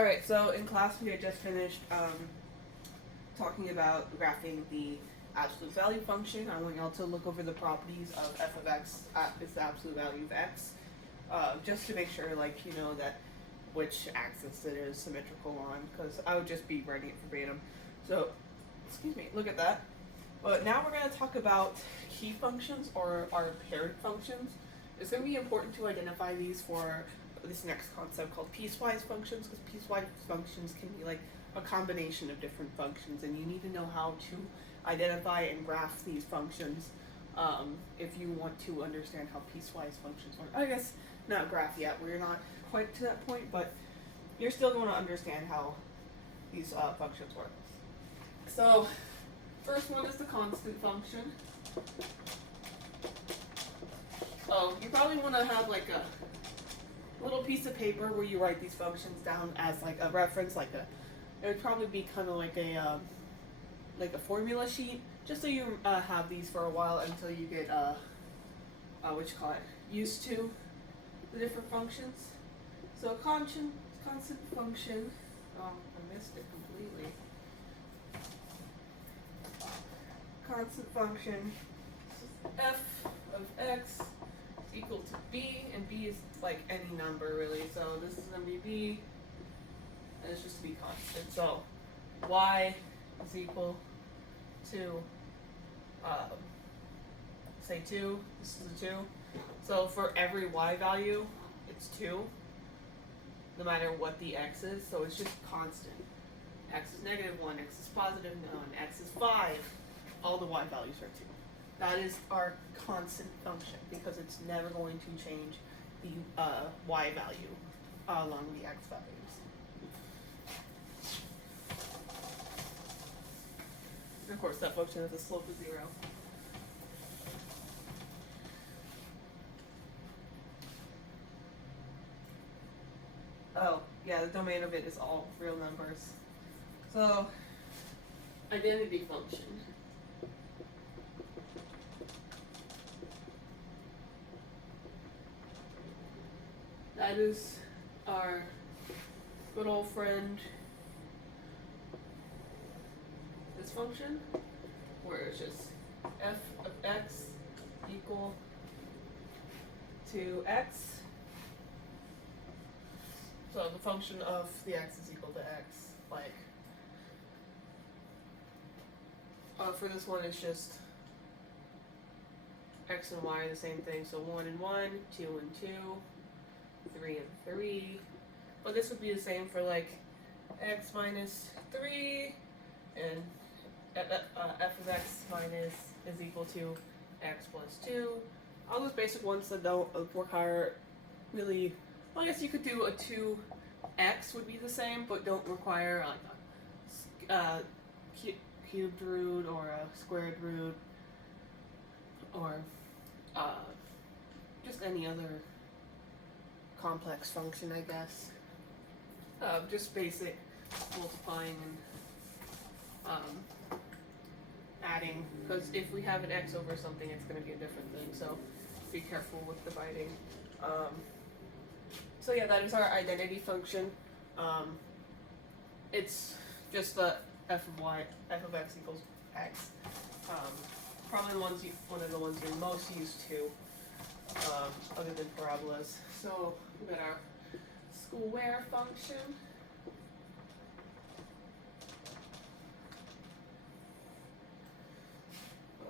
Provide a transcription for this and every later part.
Alright, so in class we had just finished talking about graphing the absolute value function. I want y'all to look over the properties of f of x is the absolute value of x, just to make sure, like, you know that which axis it is symmetrical on, because I would just be writing it verbatim. So, excuse me, look at that. But now we're going to talk about key functions, or our parent functions. It's going to be important to identify these for this next concept called piecewise functions, because piecewise functions can be like a combination of different functions, and you need to know how to identify and graph these functions if you want to understand how piecewise functions work. I guess not graph yet, we're not quite to that point, but you're still going to understand how these functions work. So, first one is the constant function. So, you probably want to have like a little piece of paper where you write these functions down as like a reference, it would probably be kind of like a formula sheet, just so you have these for a while until you get used to the different functions. So constant function, I missed it completely. Constant function f of x is equal to b, and b is like any number really. So this is going to be b, and it's just to be constant. So y is equal to say 2. This is a 2. So for every y value, it's 2, no matter what the x is. So it's just constant. X is negative 1, x is positive 9, x is 5. All the y values are 2. That is our constant function, because it's never going to change the y value along the x values. And of course, that function has a slope of 0. Oh, yeah, the domain of it is all real numbers. So, identity function. That is our good old friend, this function, where it's just f of x equal to x. So the function of the x is equal to x. Like, for this one, it's just x and y are the same thing. So 1 and 1, 2 and 2, 3 and 3. But this would be the same for like x minus 3, and f of x minus is equal to x plus 2. All those basic ones that don't require really, well, I guess you could do a 2x would be the same, but don't require like a cubed root or a squared root, or just any other complex function, I guess. Just basic multiplying and adding, because if we have an x over something, it's going to be a different thing, so be careful with dividing. So yeah, that is our identity function. It's just the f of x equals x. Probably one of the ones you're most used to, other than parabolas. So we got our square function.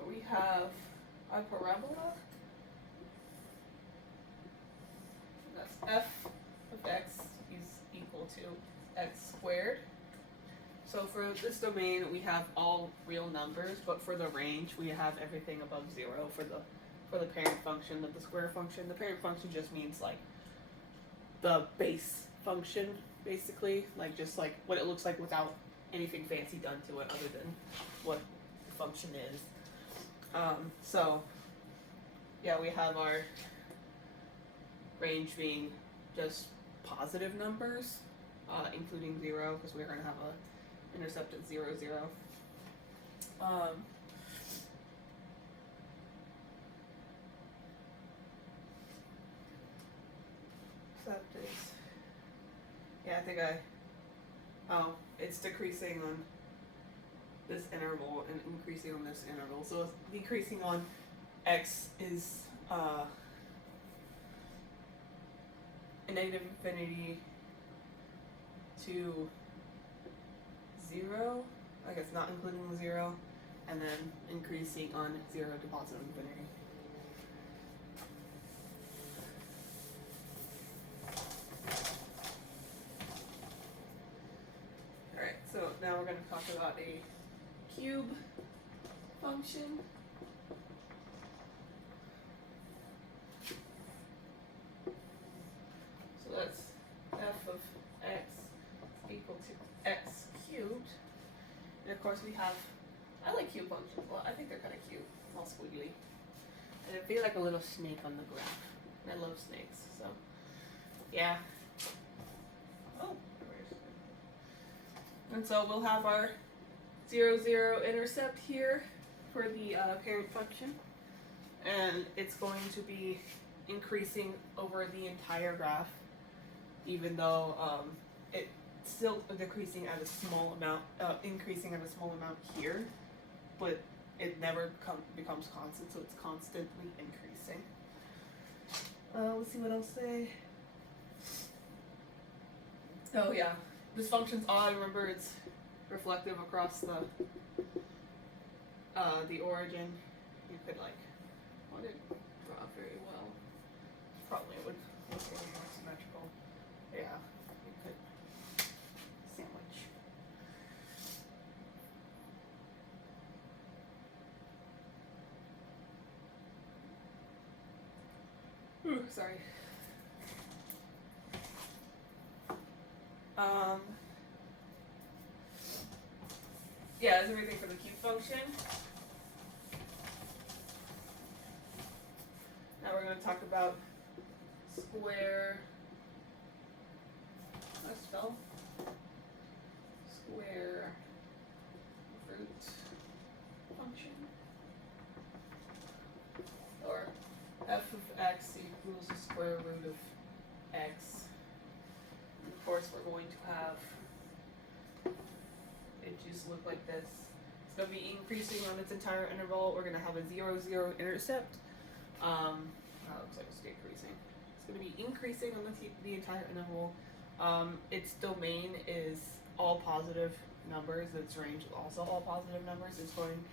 We have a parabola. That's f of x is equal to x squared. So for this domain, we have all real numbers, but for the range, we have everything above 0 for the parent function of the square function. The parent function just means like the base function, basically, like just like what it looks like without anything fancy done to it other than what the function is. So yeah, we have our range being just positive numbers, including 0, because we're going to have a intercept at 0, 0. Except is, yeah, I think I Oh, it's decreasing on this interval and increasing on this interval. So it's decreasing on x is a negative infinity to 0, I guess not including the 0, and then increasing on 0 to positive infinity. Alright, so now we're going to talk about a cube function. So that's f of x is equal to x cubed. And of course we have, I like cube functions. Well, I think they're kind of cute, all squiggly. And I feel like a little snake on the graph. And I love snakes, so yeah. Oh, and so we'll have our 0, 0 intercept here for the parent function. And it's going to be increasing over the entire graph, even though it's still decreasing at a small amount, increasing at a small amount here, but it never becomes constant, so it's constantly increasing. Let's see what else say. Oh yeah, this function's odd. Remember, it's reflective across the origin. You could like, want it draw very well. Probably would look a little more symmetrical. Yeah, you could sandwich. Ooh, sorry. Yeah, that's everything for the cube function. Now we're going to talk about square. How do I spell? Square root function. Or f of x equals the square root of x. And of course, we're going to have it just look like this. It's going to be increasing on its entire interval. We're going to have a 0, 0 intercept. That looks like it's decreasing. It's going to be increasing on the entire interval. Its domain is all positive numbers. Its range is also all positive numbers. It's going,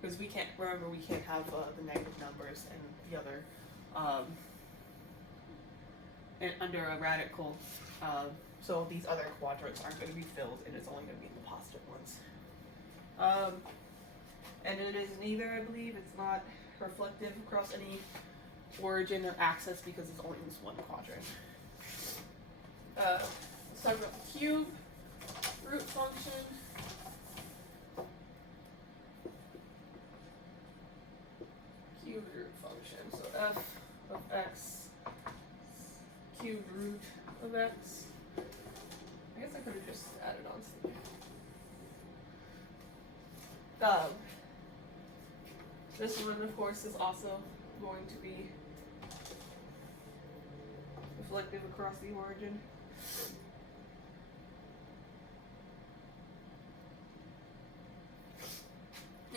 because we can't have the negative numbers and the other, and under a radical. So these other quadrants aren't going to be filled, and it's only going to be the positive ones. And it is neither, I believe, it's not reflective across any origin or axis because it's only in this one quadrant. Let's talk about the cube root function. Cube root function. So f of x cube root of x. I guess I could have just added on something. This one, of course, is also going to be reflective across the origin.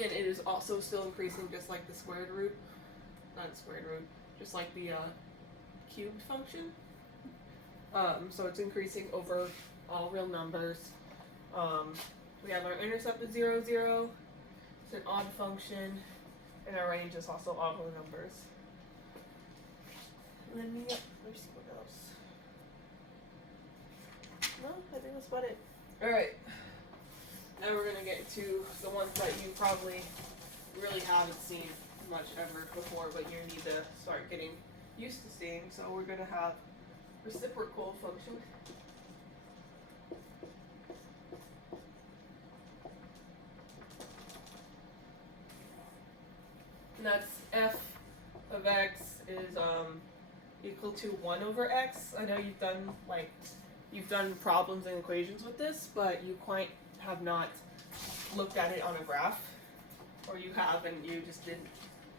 And it is also still increasing just like the squared root. Not squared root, just like the cubed function. So it's increasing over all real numbers. We have our intercept at 0, 0. It's an odd function. And our range is also all real numbers. And then let me see what else. No, I think that's about it. Alright. Now we're gonna get to the ones that you probably really haven't seen much ever before, but you need to start getting used to seeing. So we're gonna have reciprocal function. And that's f of x is equal to 1 over x. I know you've done problems and equations with this, but you quite have not looked at it on a graph, or you have and you just didn't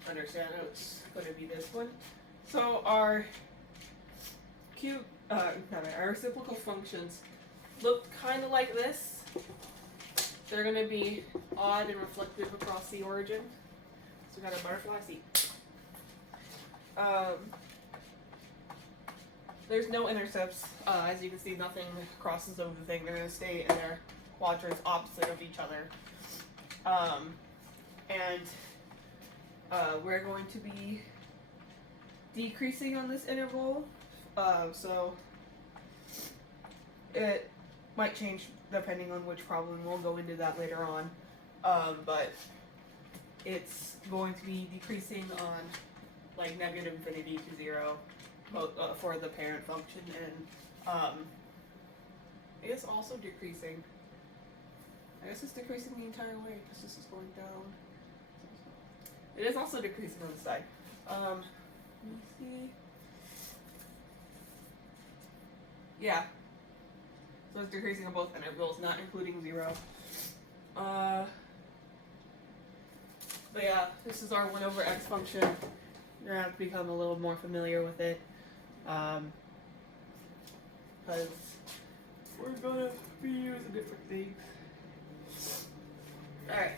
understand how it's going to be this one. So our our reciprocal functions look kind of like this. they're going to be odd and reflective across the origin. So we got a butterfly seat. There's no intercepts. As you can see, nothing crosses over the thing. They're going to stay in their quadrants opposite of each other. We're going to be decreasing on this interval. So it might change depending on which problem. We'll go into that later on. But it's going to be decreasing on like negative infinity to 0 for the parent function, and it's also decreasing. I guess it's decreasing the entire way because this is going down. It is also decreasing on the side. Let me see. Yeah. So it's decreasing on both intervals, not including 0. But yeah, this is our 1 over x function. You're gonna have to become a little more familiar with it. Because we're gonna be using different things. Alright.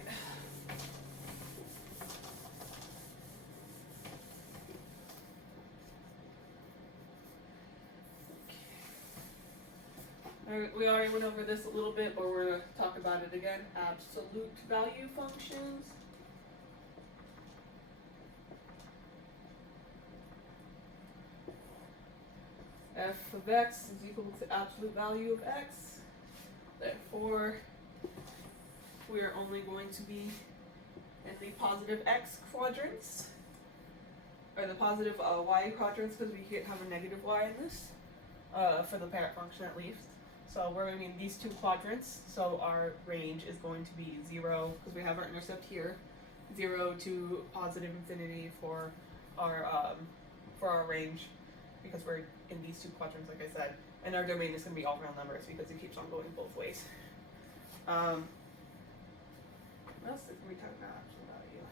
We already went over this a little bit, but we're going to talk about it again. Absolute value functions. F of x is equal to absolute value of x. Therefore, we are only going to be in the positive x quadrants, or the positive y quadrants, because we can't have a negative y in this, for the parent function at least. So we're going to be in these 2 quadrants, so our range is going to be 0, because we have our intercept here, 0 to positive infinity for our range, because we're in these 2 quadrants, like I said. And our domain is going to be all round numbers, because it keeps on going both ways. What else did we talk about absolute value?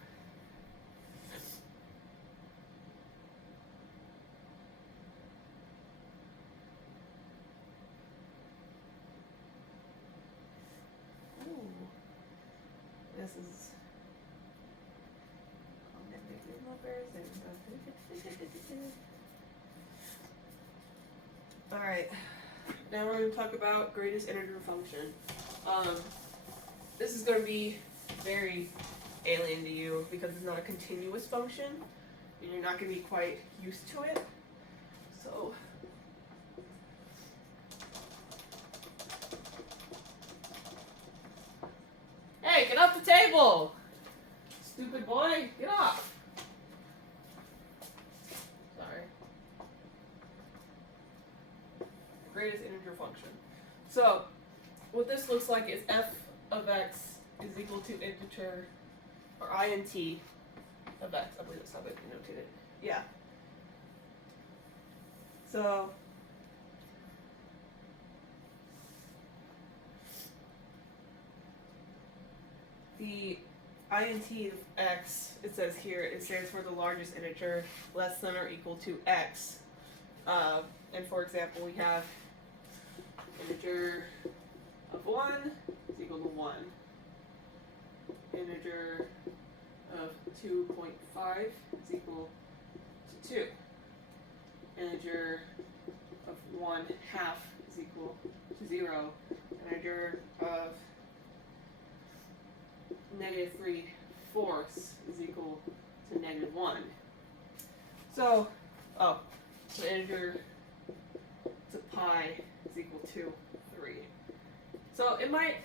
This is alright, now we're going to talk about greatest integer function. This is going to be very alien to you because it's not a continuous function and you're not going to be quite used to it. So hey, get off the table! Stupid boy, get off! Sorry. Greatest integer function. So, what this looks like is f of x is equal to integer, or int of x. I believe that's how I notate it. Yeah. So, the int of x, it says here, it stands for the largest integer less than or equal to x. And for example, we have integer of 1 is equal to 1. Integer of 2.5 is equal to 2. Integer of 1/2 is equal to 0. Integer of -3/4 is equal to -1. So, the integer to pi is equal to 3. So you might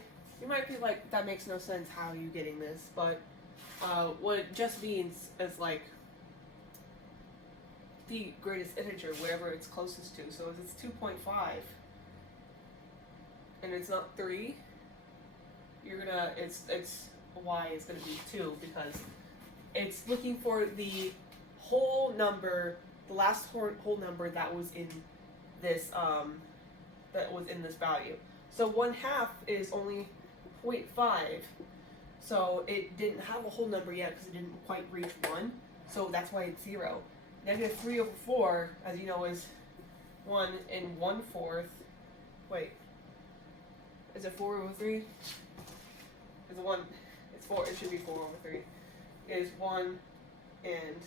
be like, that makes no sense, how are you getting this? But what it just means is like the greatest integer, wherever it's closest to. So if it's 2.5 and it's not 3, you're gonna, it's y is gonna be 2 because it's looking for the whole number, the last whole number that was in this value. So 1/2 is only 0.5, so it didn't have a whole number yet because it didn't quite reach 1, so that's why it's 0. -3/4, as you know, is 1 1/4. Wait, is it 4/3? is 1, it's 4, it should be 4 over 3, is 1 and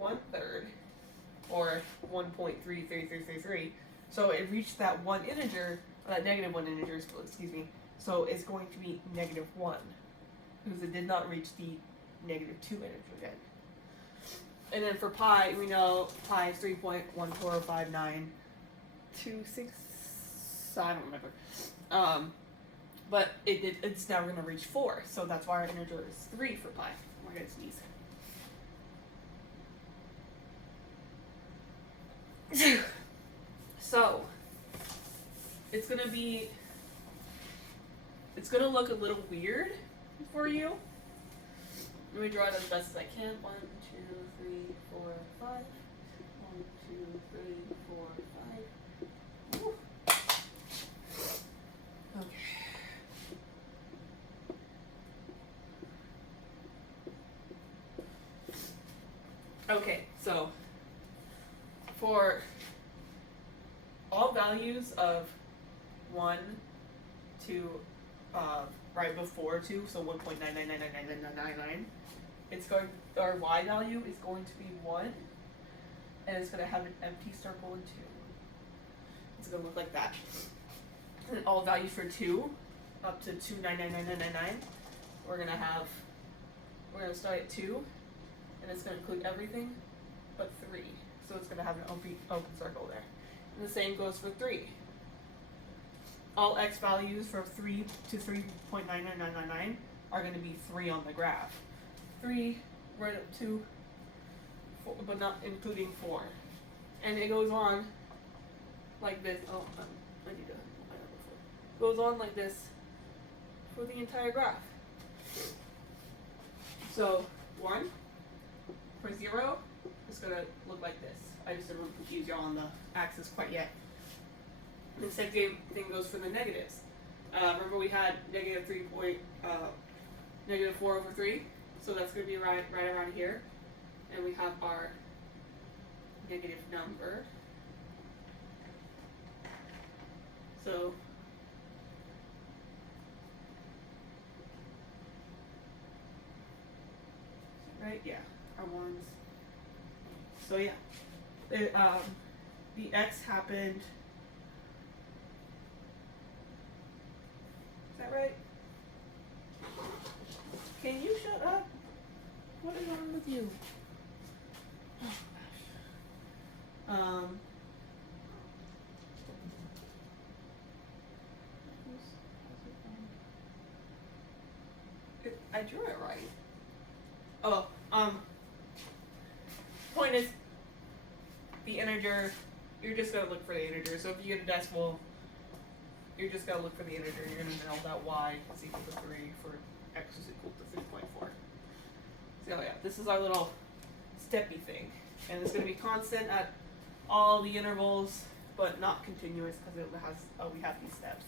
1/3, or 1.33333. So it reached that one integer, that negative one integer, excuse me, so it's going to be -1, because it did not reach the -2 integer yet. And then for pi, we know pi is 3.1405926, I don't remember. But it's now going to reach 4, so that's why our integer is 3 for pi. We're going to sneeze. So, it's going to look a little weird for you. Let me draw it as best as I can. 1, 2, 3, 4, 5. 1, 2, 3, 4, 5. Woo. Okay. Okay, so for all values of 1 to right before 2, so 1.9999999, it's going, our y value is going to be 1, and it's going to have an empty circle in 2. It's going to look like that. And all values for 2 up to 2999999, we're going to start at 2, and it's going to include everything but 3. So it's going to have an open circle there. And the same goes for 3. All x values from 3 to 3.99999 are going to be 3 on the graph. 3 right up to 4, but not including 4. And it goes on like this. Oh, I need to. It goes on like this for the entire graph. So 1 for 0 is going to look like this. I just didn't confuse y'all on the axis quite yet. The same thing goes for the negatives. Remember we had negative 4 over 3, so that's going to be right around here, and we have our negative number. So right, yeah, our ones. So yeah, the x happened. Is that right? Can you shut up? What is wrong with you? Oh gosh. I drew it right. Oh, point is, the integer, you're just gonna look for the integer. So if you get a decimal, you're just gonna look for the integer. You're gonna know that y is equal to 3 for x is equal to 3.4. So yeah, this is our little steppy thing. And it's gonna be constant at all the intervals, but not continuous because it has, we have these steps.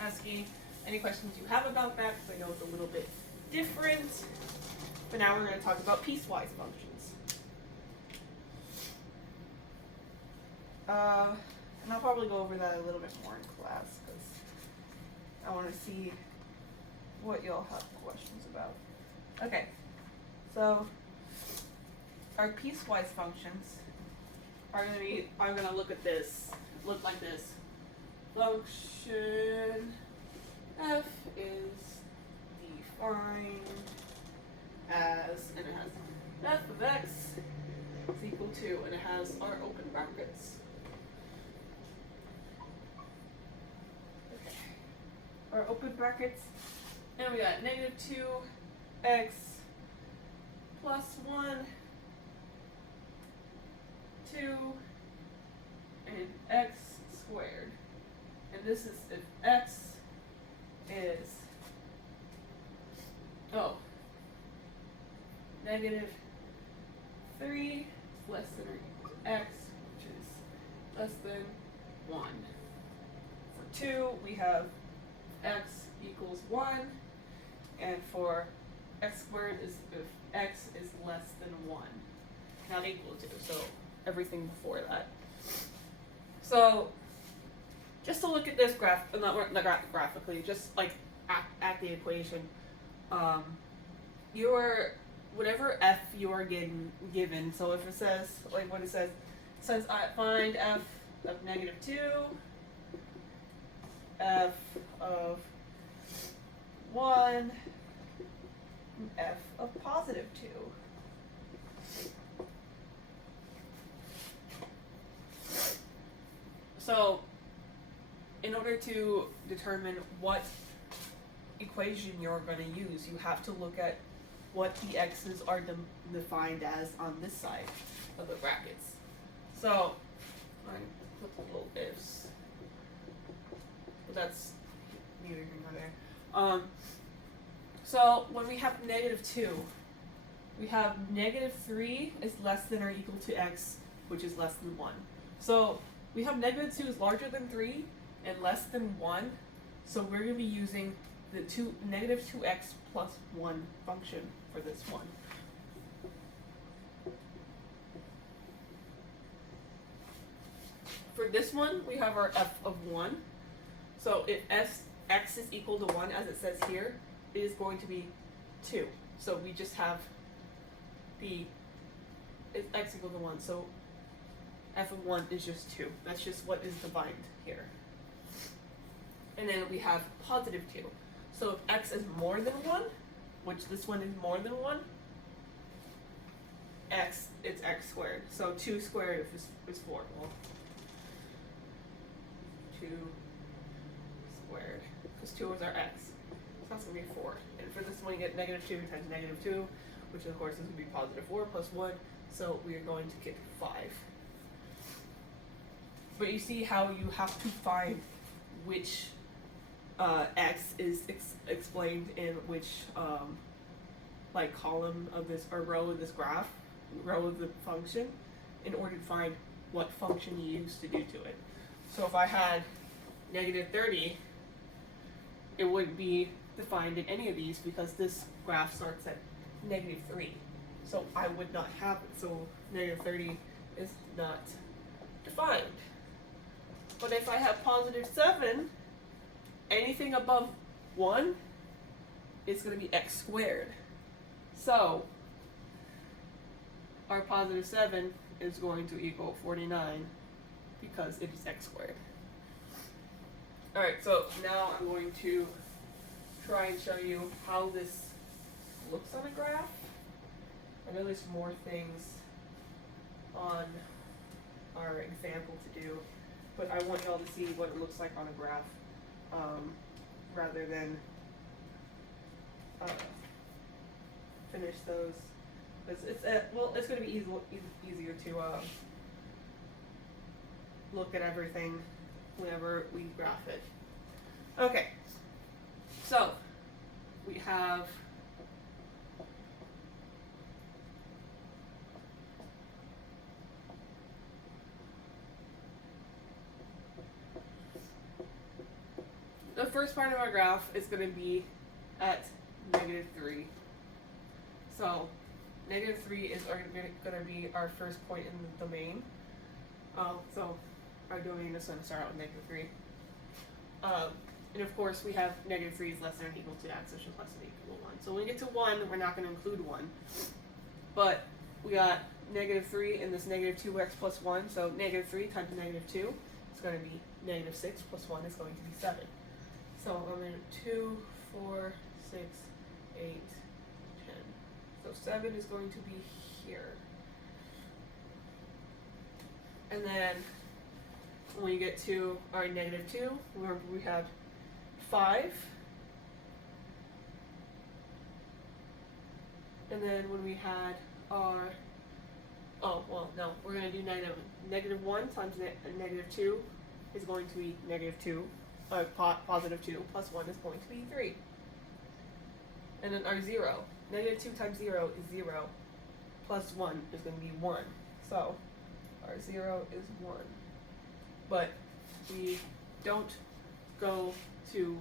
Asking any questions you have about that, because I know it's a little bit different. But now we're going to talk about piecewise functions. And I'll probably go over that a little bit more in class, because I want to see what y'all have questions about. Okay, so our piecewise functions are going to be, I'm going to look like this. Function f is defined as, and it has f of x is equal to, and it has our open brackets. Okay. Our open brackets, and we got negative 2x plus 1, 2, and x squared. And this is if x is, negative 3 is less than or equal to x, which is less than 1. For 2, we have x equals 1, and for x squared is if x is less than 1, not equal to, so everything before that. So look at this graph, not graphically, just like at the equation. Your whatever f you are given. So if it says like what it says find f of -2, f of 1, f of +2. So, in order to determine what equation you're going to use, you have to look at what the x's are defined as on this side of the brackets. So, I put the little ifs. But that's neither here nor there. So when we have -2, we have -3 is less than or equal to x, which is less than 1. So we have -2 is larger than 3 and less than 1. So we're going to be using the -2x plus 1 function for this one. For this one, we have our f of 1. So if x is equal to 1, as it says here, it is going to be 2. So we just have it's x equal to 1. So f of 1 is just 2. That's just what is defined here. And then we have +2. So if x is more than 1, which this one is more than 1, it's x squared. So 2 squared is 4. Well, 2 squared, because 2 is our x. So that's going to be 4. And for this one, you get -2 times -2, which of course is going to be +4 plus 1. So we are going to get 5. But you see how you have to find which x is explained in which like column of this or row of this graph, row of the function, in order to find what function you use to do to it. So if I had -30, it wouldn't be defined in any of these because this graph starts at -3. So I would not have it. So -30 is not defined. But if I have +7, anything above 1 is going to be x squared. So our +7 is going to equal 49 because it is x squared. Alright, so now I'm going to try and show you how this looks on a graph. I know there's more things on our example to do, but I want y'all to see what it looks like on a graph, rather than finish those. Because it's going to be easier to look at everything whenever we graph it. Okay, so we have the first part of our graph is going to be at -3. So -3 is going to be our first point in the domain. So our domain is going to start out with -3. And of course we have -3 is less than or equal to x, which is less than or equal to 1. So when we get to 1, we're not going to include 1. But we got -3 and this -2x plus 1. So -3 times -2 is going to be -6 plus 1 is going to be 7. So I'm in 2, 4, 6, 8, 10. So 7 is going to be here. And then when we get to our -2, remember we have 5. And then when we had our, we're going to do -1 times -2 is going to be -2. +2 plus 1 is going to be 3. And then our 0. -2 times 0 is 0. Plus 1 is going to be 1. So our 0 is 1. But we don't go to,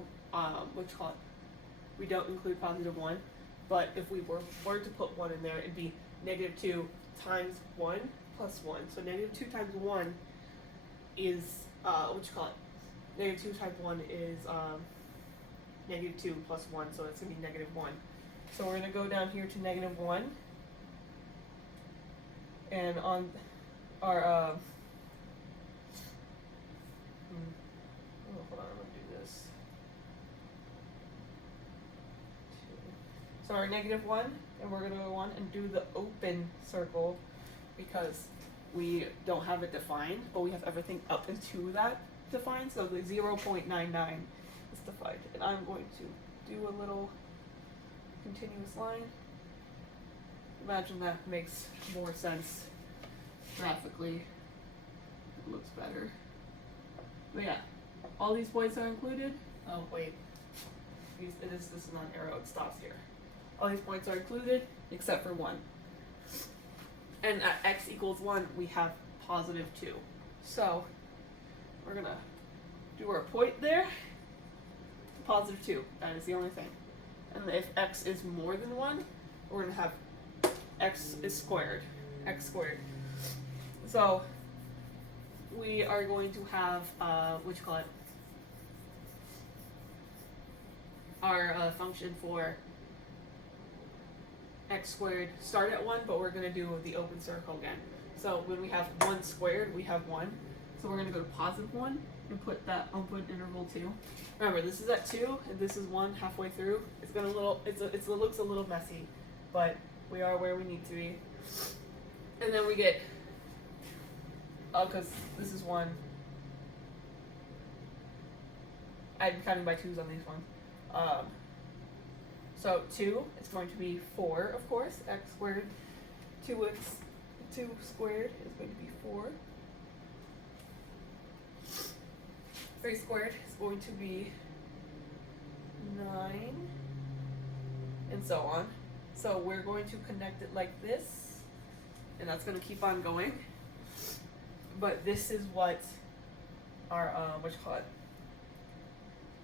we don't include +1. But if we were to put 1 in there, it'd be -2 times 1 plus 1. So -2 times 1 is, negative 2 type 1 is negative 2 plus 1, so it's going to be negative 1. So we're going to go down here to negative 1. And on our, hold on, I'm going to do this. So our negative 1, and we're going to go on and do the open circle because we don't have it defined, but we have everything up into that defined. So the 0.99 is defined. And I'm going to do a little continuous line. Imagine that makes more sense graphically. It looks better. But yeah, all these points are included. Oh wait, this is not an arrow, it stops here. All these points are included except for 1. And at x equals 1, we have positive 2. So we're gonna do our point there. Positive 2. That is the only thing. And if x is more than 1, we're gonna have x is squared. X squared. So we are going to have our function for x squared start at 1, but we're going to do the open circle again. So when we have 1 squared, we have 1. So we're going to go to positive 1 and put that open interval 2. Remember, this is at 2 and this is 1 halfway through. It's gonna it looks a little messy, but we are where we need to be. And then we get, because this is 1. I'm counting by 2s on these ones. So 2 is going to be 4, of course. X squared, 2 squared is going to be 4. 3 squared is going to be 9, and so on. So we're going to connect it like this, and that's going to keep on going. But this is what our,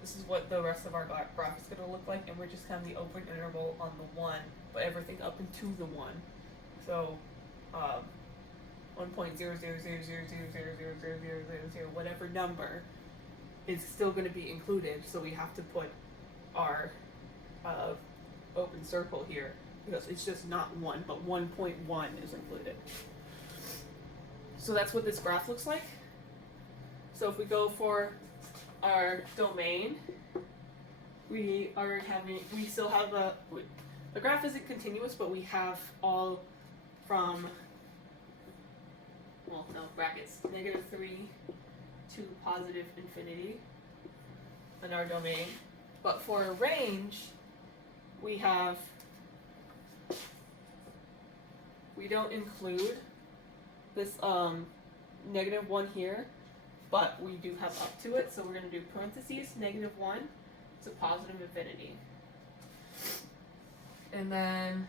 this is what the rest of our graph is going to look like, and we're just having the open interval on the 1, but everything up into the 1. So 1.00000000000, whatever number is still going to be included, so we have to put our open circle here because it's just not 1, but 1.1 is included. So that's what this graph looks like. So if we go for our domain, we still have the graph isn't continuous, but we have all from, well, no, brackets, -3 to positive infinity in our domain. But for a range, we don't include this -1 here, but we do have up to it, so we're going to do parentheses, -1 to positive infinity. And then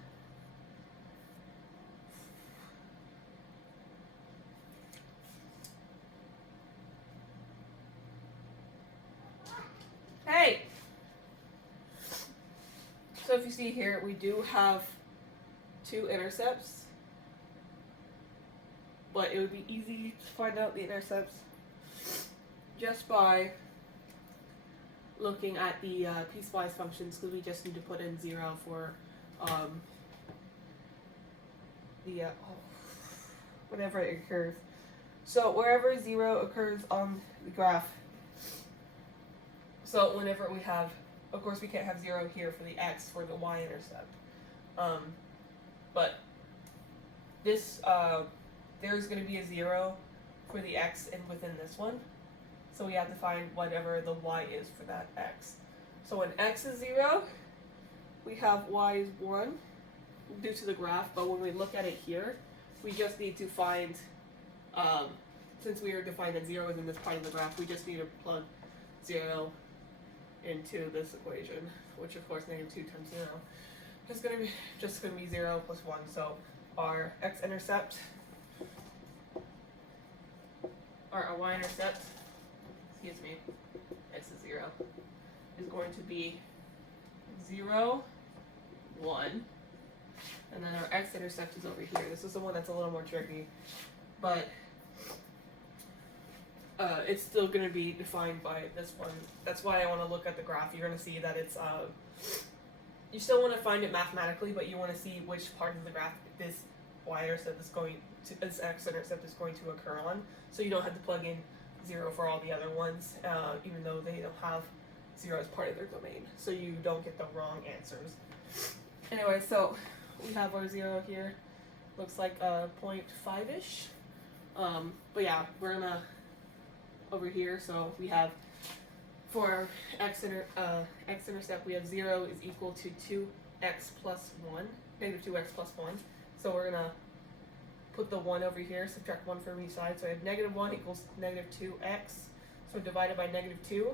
hey! So if you see here, we do have 2 intercepts, but it would be easy to find out the intercepts just by looking at the piecewise functions, because we just need to put in 0 for whenever it occurs. So wherever 0 occurs on the graph, so whenever we have, of course we can't have 0 here for the x for the y-intercept, but this there's going to be a 0 for the x and within this one. So we have to find whatever the y is for that x. So when x is 0, we have y is 1 due to the graph, but when we look at it here, we just need to find, since we are defined as 0 is in this part of the graph, we just need to plug 0 into this equation, which of course -2 times 0 is going to be just going to be 0 plus 1. So our x-intercept, or our y-intercept, excuse me, x is 0, is going to be 0, 1, and then our x-intercept is over here. This is the one that's a little more tricky, but it's still going to be defined by this one. That's why I want to look at the graph. You're going to see that it's you still want to find it mathematically, but you want to see which part of the graph this y-intercept is going to, this x-intercept is going to occur on. So you don't have to plug in 0 for all the other ones, even though they don't have 0 as part of their domain. So you don't get the wrong answers. Anyway, so we have our 0 here. Looks like 0.5-ish. But yeah, we're gonna over here. So we have for x-intercept, we have 0 is equal to 2x plus 1, negative 2x plus 1. So we're gonna put the 1 over here, subtract 1 from each side. So I have negative 1 equals negative 2x. So divided by negative 2.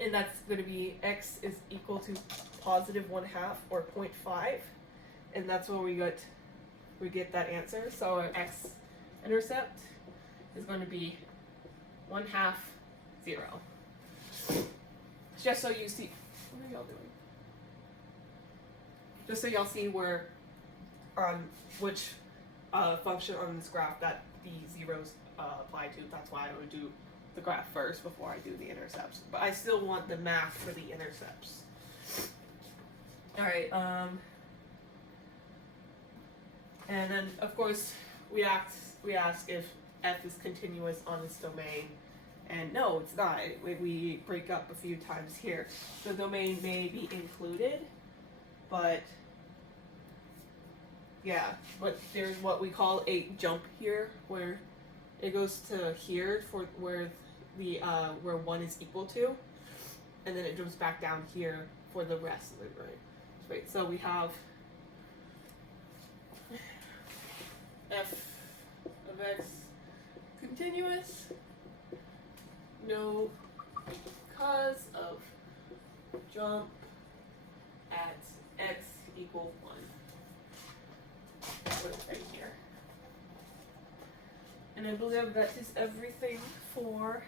And that's going to be x is equal to positive 1/2 or 0.5. And that's where we get that answer. So our x-intercept is going to be 1/2, 0. Just so you see, what are y'all doing? Just so y'all see where, which function on this graph that the zeros apply to. That's why I would do the graph first before I do the intercepts. But I still want the math for the intercepts. Alright, and then of course we ask if f is continuous on this domain. And no, it's not. We break up a few times here. The domain may be included, but yeah, but there's what we call a jump here, where it goes to here for where the where 1 is equal to, and then it jumps back down here for the rest of it, right? Right. So we have f of x continuous, no cause of jump at x equals 1. Put it right here. And I believe that is everything for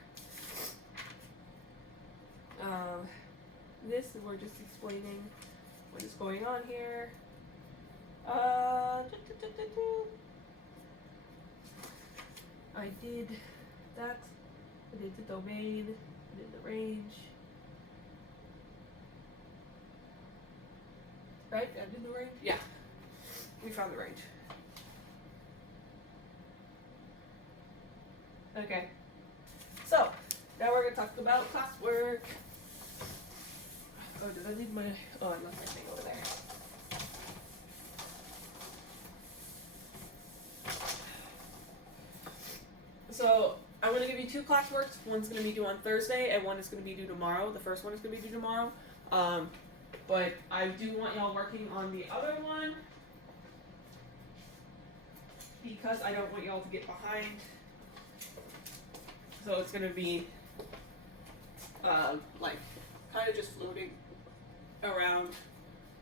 this. We're just explaining what is going on here. I did that. I did the domain. I did the range. Right? I did the range? Yeah. We found the range. Okay. So, now we're going to talk about classwork. Oh, did I leave my... Oh, I left my thing over there. So, I'm going to give you 2 classworks. One's going to be due on Thursday, and one is going to be due tomorrow. The first one is going to be due tomorrow. But I do want y'all working on the other one, because I don't want y'all to get behind. So it's going to be, like, kind of just floating around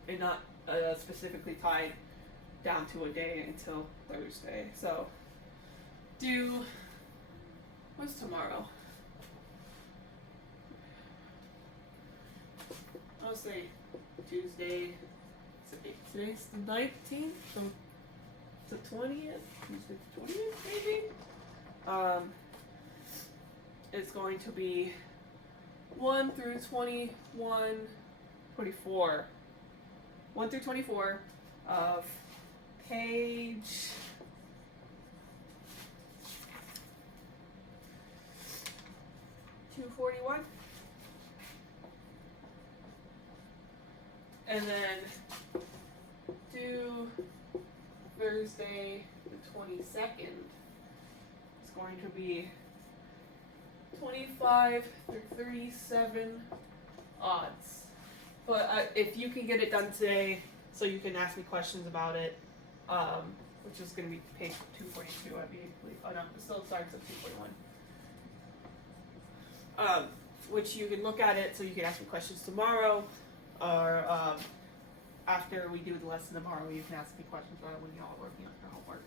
and not specifically tied down to a day until Thursday. So, what's tomorrow? I'll say Tuesday. Today's the 19th, so it's the 20th. Tuesday the 20th, maybe? It's going to be 1 through 21, 24. 1 through 24 of page 241. And then do Thursday the 22nd. It's going to be 25 through 37 odds. But if you can get it done today, so you can ask me questions about it, which is going to be page 242, I believe. Oh no, it still starts at 241. Which you can look at it, so you can ask me questions tomorrow, or after we do the lesson tomorrow, you can ask me questions about it when y'all are working on your homework.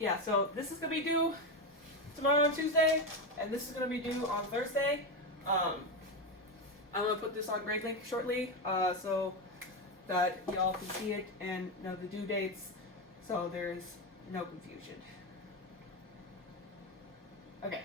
Yeah, so this is going to be due tomorrow on Tuesday, and this is going to be due on Thursday. I'm going to put this on GradeLink shortly, so that y'all can see it and know the due dates, so there's no confusion. Okay,